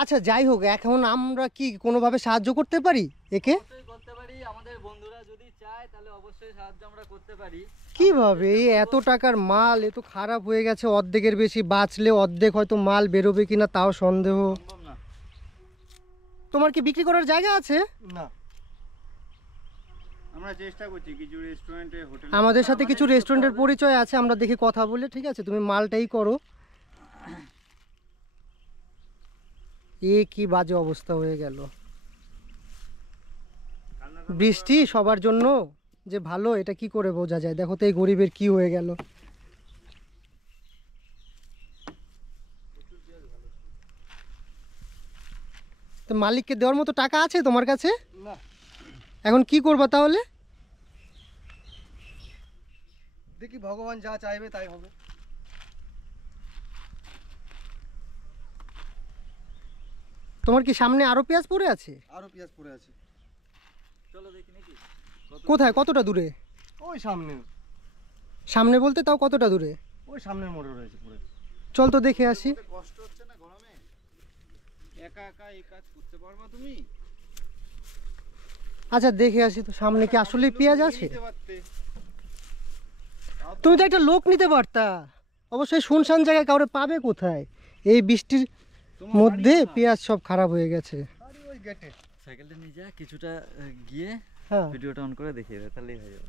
আচ্ছা যাই হোক, এখন আমরা কি কোনোভাবে সাহায্য করতে পারি একে? করতে পারি, আমাদের বন্ধুরা যদি চায় তাহলে অবশ্যই সাহায্য আমরা করতে পারি। কিভাবে? এই এত টাকার মাল এ তো খারাপ হয়ে গেছে, অর্ধেকের বেশি, বাঁচলে অর্ধেক হয়তো মাল বেরোবে কিনা তাও সন্দেহ। সম্ভব না। তোমার কি বিক্রি করার জায়গা আছে? না, আমরা চেষ্টা করছি কিছু রেস্টুরেন্টে, হোটেলে। আমাদের সাথে কিছু রেস্টুরেন্টের পরিচয় আছে, আমরা দেখি কথা বলে, ঠিক আছে? তুমি মালটাই করো। এ কি বাজে অবস্থা হয়ে গেল। বৃষ্টি সবার জন্য যে ভালো এটা কি করে বোঝা যায়? দেখো তো এই গরিবের কি হয়ে গেল। তো মালিককে দেওয়ার মতো টাকা আছে তোমার কাছে? না, এখন কি করবা তাহলে? দেখি ভগবান যা চাইবে তাই হবে। তোমার কি সামনে আরো পেঁয়াজ পড়ে আছে? আরো পেঁয়াজ পড়ে আছে। চলো দেখি নাকি। কোথায়? কতটা দূরে? ওই সামনে। সামনে বলতে তাও কতটা দূরে? ওই সামনের মোড়ে রয়েছে পড়ে। চল তো দেখে আসি। কষ্ট হচ্ছে না গরমে? একা একা এই কাজ করতে পারবা তুমি? আচ্ছা দেখে আসি তো সামনে কি আসলে পেঁয়াজ আছে। নিতে পারতে। তুমি তো একটা লোক নিতে পারতা। অবশ্যই শুনশান জায়গায় কাউরে পাবে কোথায়? এই বৃষ্টির মধ্যে পেঁয়াজ সব খারাপ হয়ে গেছে। আরে ওই গেটে। সাইকেলটা নিয়ে যা, কিছুটা গিয়ে হ্যাঁ ভিডিওটা অন করে দেখিয়ে দে, তাহলেই হয়ে যাবে।